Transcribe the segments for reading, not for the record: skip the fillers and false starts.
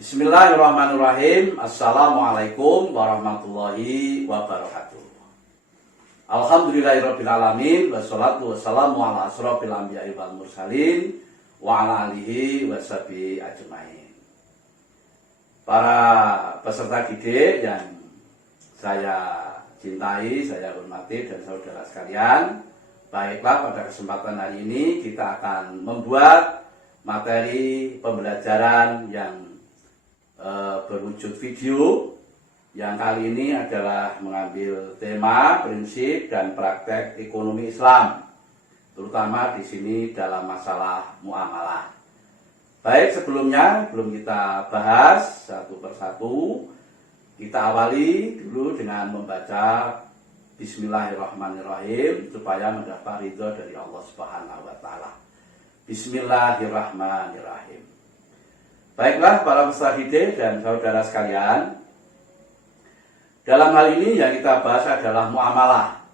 Bismillahirrahmanirrahim. Assalamualaikum warahmatullahi wabarakatuh. Alhamdulillahirrabbilalamin. Wassalatu wassalamu ala asrofil anbiya'i wal mursalin wa ala alihi wa sahbihi ajmain. Para peserta didik yang saya cintai, saya hormati dan saudara sekalian, baiklah, pada kesempatan hari ini kita akan membuat materi pembelajaran yang berwujud video, yang kali ini adalah mengambil tema, prinsip, dan praktek ekonomi Islam, terutama di sini dalam masalah muamalah. Baik, sebelumnya belum kita bahas satu persatu, kita awali dulu dengan membaca Bismillahirrahmanirrahim supaya mendapat ridho dari Allah Subhanahu wa Ta'ala. Bismillahirrahmanirrahim. Baiklah para peserta didik dan saudara sekalian, dalam hal ini yang kita bahas adalah muamalah.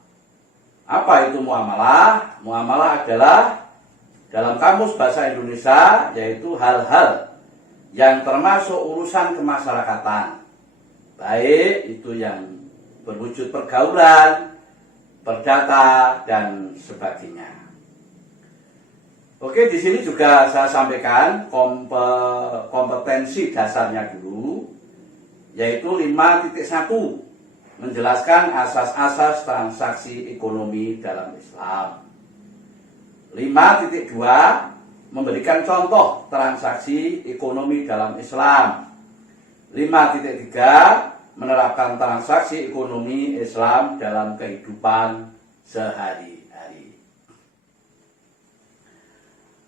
Apa itu muamalah? Muamalah adalah dalam kamus bahasa Indonesia yaitu hal-hal yang termasuk urusan kemasyarakatan, baik itu yang berwujud pergaulan, perdata, dan sebagainya. Oke, di sini juga saya sampaikan kompetensi dasarnya dulu, yaitu 5.1, menjelaskan asas-asas transaksi ekonomi dalam Islam. 5.2, memberikan contoh transaksi ekonomi dalam Islam. 5.3, menerapkan transaksi ekonomi Islam dalam kehidupan sehari-hari.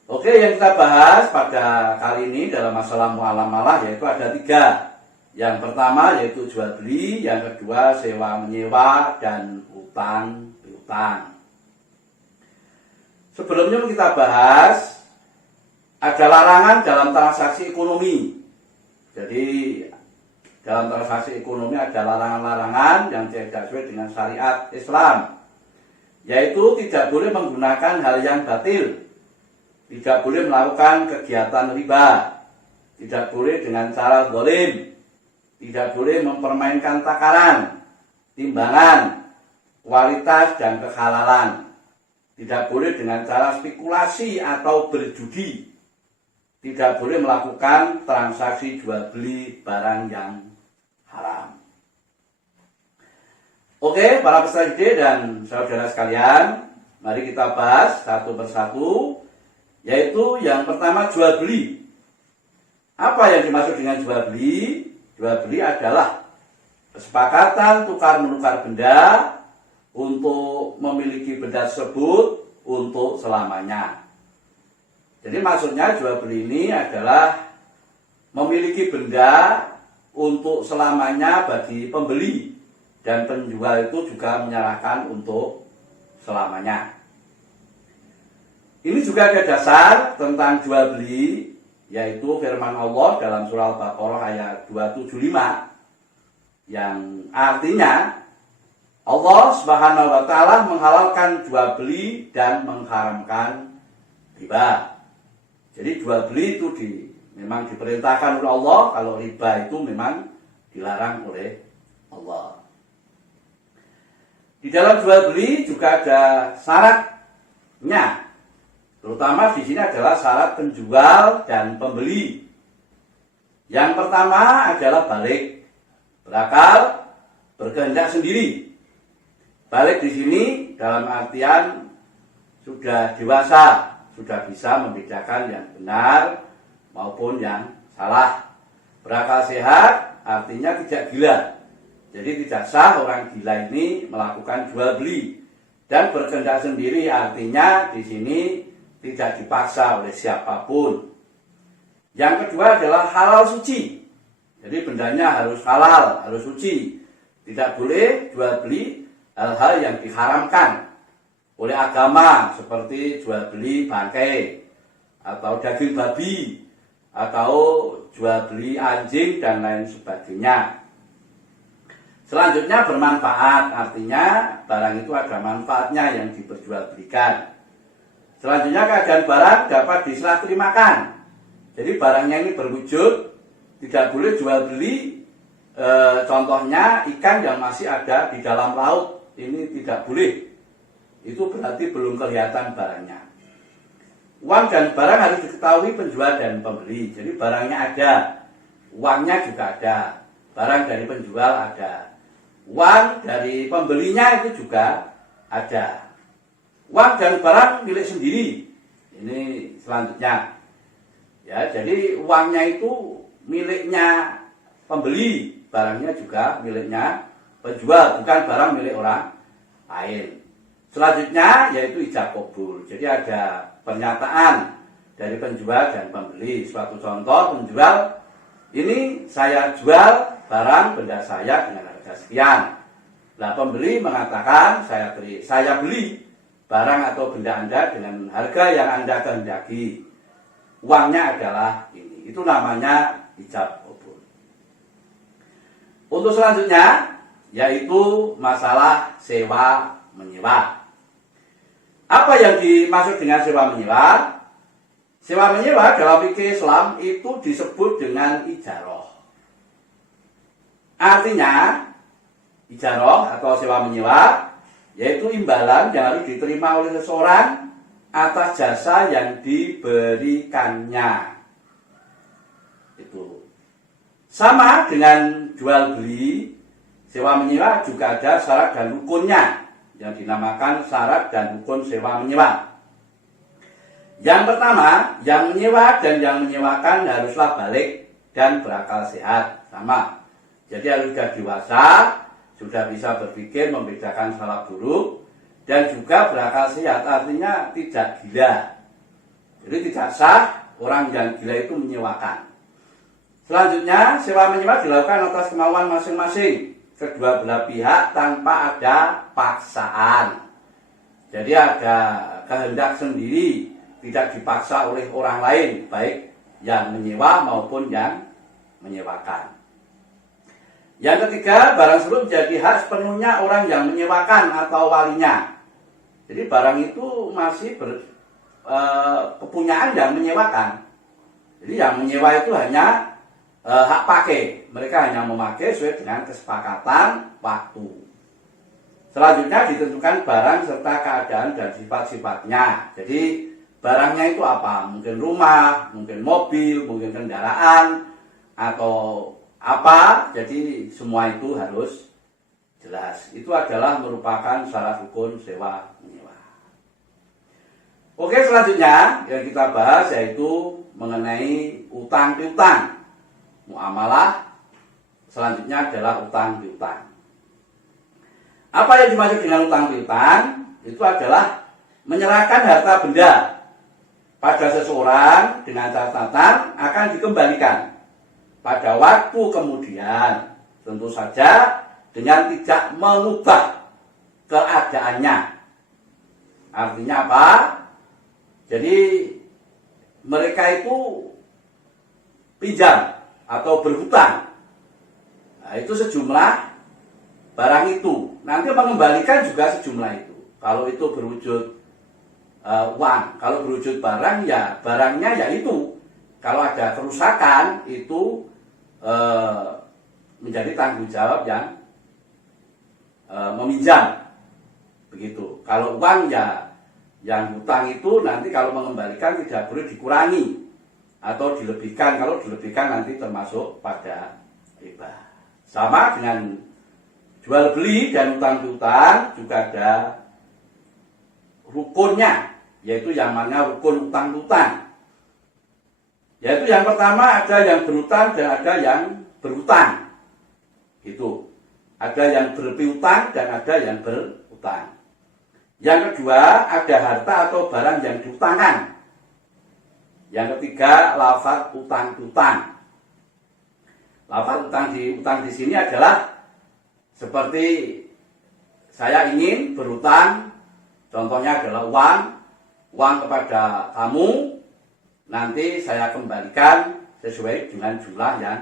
Oke, yang kita bahas pada kali ini dalam masalah muamalah yaitu ada 3. Yang pertama yaitu jual beli, yang kedua sewa menyewa, dan utang piutang. Sebelumnya kita bahas ada larangan dalam transaksi ekonomi. Jadi dalam transaksi ekonomi ada larangan-larangan yang tidak sesuai dengan syariat Islam, yaitu tidak boleh menggunakan hal yang batil, tidak boleh melakukan kegiatan riba, tidak boleh dengan cara zalim, tidak boleh mempermainkan takaran, timbangan, kualitas, dan kehalalan, tidak boleh dengan cara spekulasi atau berjudi, tidak boleh melakukan transaksi jual beli barang yang haram. Oke, para peserta didik dan saudara sekalian, mari kita bahas satu persatu, yaitu yang pertama jual beli. Apa yang dimaksud dengan jual beli? Jual beli adalah kesepakatan tukar menukar benda untuk memiliki benda tersebut untuk selamanya. Jadi maksudnya jual beli ini adalah memiliki benda untuk selamanya bagi pembeli, dan penjual itu juga menyerahkan untuk selamanya. Ini juga ada dasar tentang jual beli, yaitu firman Allah dalam surah Al-Baqarah ayat 275, yang artinya Allah Subhanahu wa Ta'ala menghalalkan jual beli dan mengharamkan riba. Jadi jual beli itu memang diperintahkan oleh Allah, kalau riba itu memang dilarang oleh Allah. Di dalam jual beli juga ada syaratnya, terutama di sini adalah syarat penjual dan pembeli. Yang pertama adalah balik, berakal, berkehendak sendiri. Balik di sini dalam artian sudah dewasa, sudah bisa membedakan yang benar maupun yang salah. Berakal sehat artinya tidak gila. Jadi tidak sah orang gila ini melakukan jual beli. Dan berkehendak sendiri artinya di sini tidak dipaksa oleh siapapun. Yang kedua adalah halal suci. Jadi bendanya harus halal, harus suci. Tidak boleh jual beli hal-hal yang diharamkan oleh agama, seperti jual beli bangkai, atau daging babi, atau jual beli anjing, dan lain sebagainya. Selanjutnya bermanfaat, artinya barang itu ada manfaatnya yang diperjualbelikan. Selanjutnya keadaan barang dapat diserah terimakan. Jadi barangnya ini berwujud tidak boleh jual beli. Contohnya ikan yang masih ada di dalam laut, ini tidak boleh. Itu berarti belum kelihatan barangnya. Uang dan barang harus diketahui penjual dan pembeli. Jadi barangnya ada, uangnya juga ada, barang dari penjual ada, uang dari pembelinya itu juga ada. Uang dan barang milik sendiri. Ini selanjutnya. Ya, jadi uangnya itu miliknya pembeli, barangnya juga miliknya penjual, bukan barang milik orang lain. Selanjutnya yaitu ijab kabul. Jadi ada pernyataan dari penjual dan pembeli. Suatu contoh, penjual, ini saya jual barang benda saya dengan harga sekian. Nah, pembeli mengatakan saya beli barang atau benda Anda dengan harga yang Anda kehendaki. Uangnya adalah ini. Itu namanya ijab kabul. Untuk selanjutnya yaitu masalah sewa menyewa. Apa yang dimaksud dengan sewa menyewa? Sewa menyewa dalam fikih Islam itu disebut dengan ijarah. Artinya ijarah atau sewa menyewa yaitu imbalan yang harus diterima oleh seseorang atas jasa yang diberikannya. Itu sama dengan jual beli. Sewa menyewa juga ada syarat dan rukunnya yang dinamakan syarat dan rukun sewa menyewa. Yang pertama, yang menyewa dan yang menyewakan haruslah balik dan berakal sehat. Sama. Jadi harus sudah dewasa, sudah bisa berpikir membedakan salah buruk, dan juga berakal sehat, artinya tidak gila. Jadi tidak sah orang yang gila itu menyewakan. Selanjutnya, sewa menyewa dilakukan atas kemauan masing-masing kedua belah pihak tanpa ada paksaan. Jadi ada kehendak sendiri, tidak dipaksa oleh orang lain, baik yang menyewa maupun yang menyewakan. Yang ketiga, barang tersebut menjadi hak sepenuhnya orang yang menyewakan atau walinya. Jadi barang itu masih kepunyaan yang menyewakan. Jadi yang menyewa itu hanya hak pakai. Mereka hanya memakai sesuai dengan kesepakatan waktu. Selanjutnya ditentukan barang serta keadaan dan sifat-sifatnya. Jadi barangnya itu apa? Mungkin rumah, mungkin mobil, mungkin kendaraan, atau apa. Jadi semua itu harus jelas. Itu adalah merupakan syarat rukun sewa menyewa. Oke, selanjutnya yang kita bahas yaitu mengenai utang piutang. Muamalah selanjutnya adalah utang piutang. Apa yang dimaksud dengan utang piutang? Itu adalah menyerahkan harta benda pada seseorang dengan catatan akan dikembalikan pada waktu kemudian, tentu saja dengan tidak mengubah keadaannya. Artinya apa? Jadi mereka itu pinjam atau berhutang. Nah, itu sejumlah barang itu. Nanti mengembalikan juga sejumlah itu. Kalau itu berwujud uang, kalau berwujud barang ya barangnya ya itu. Kalau ada kerusakan itu menjadi tanggung jawab yang meminjam. Begitu. Kalau uang ya yang hutang itu nanti kalau mengembalikan tidak boleh dikurangi atau dilebihkan. Kalau dilebihkan nanti termasuk pada riba. Sama dengan jual beli dan utang piutang juga ada rukunnya, yaitu yang mana rukun utang piutang. Yaitu yang pertama ada yang berutang dan ada yang berutang. Gitu. Ada yang berpiutang dan ada yang berutang. Yang kedua ada harta atau barang yang diutangkan. Yang ketiga, lafaz utang piutang. Lafaz utang di sini adalah seperti saya ingin berutang, contohnya adalah uang kepada kamu, nanti saya kembalikan sesuai dengan jumlah yang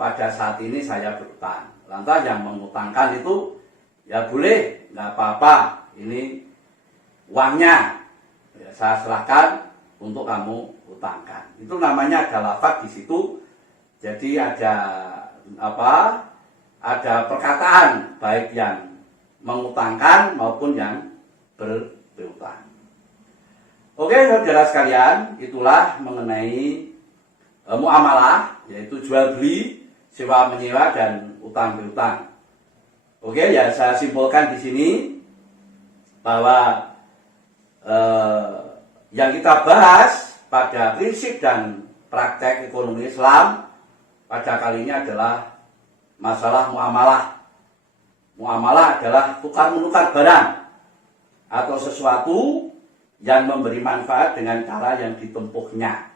pada saat ini saya berutang. Lantas yang mengutangkan itu ya boleh, nggak apa-apa, ini uangnya ya, saya serahkan untuk kamu utangkan. Itu namanya ada lafaz di situ Jadi ada apa? Ada perkataan baik yang mengutangkan maupun yang berutang. Oke, saudara sekalian, itulah mengenai muamalah, yaitu jual beli, sewa menyewa dan utang berutang. Oke, ya saya simpulkan di sini bahwa yang kita bahas pada prinsip dan praktek ekonomi Islam pada kali ini adalah masalah muamalah. Muamalah adalah tukar menukar barang atau sesuatu yang memberi manfaat dengan cara yang ditempuhnya.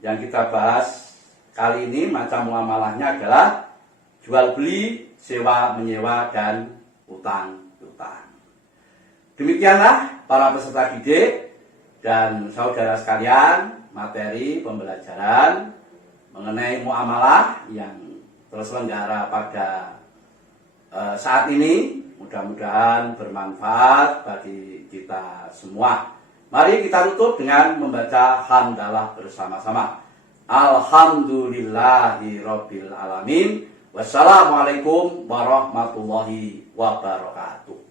Yang kita bahas kali ini macam muamalahnya adalah jual beli, sewa menyewa dan utang piutang. Demikianlah para peserta didik dan saudara sekalian, materi pembelajaran mengenai muamalah yang terselenggara pada saat ini. Mudah-mudahan bermanfaat bagi kita semua. Mari kita tutup dengan membaca hamdalah bersama-sama. Alhamdulillahirabbil alamin. Wassalamualaikum warahmatullahi wabarakatuh.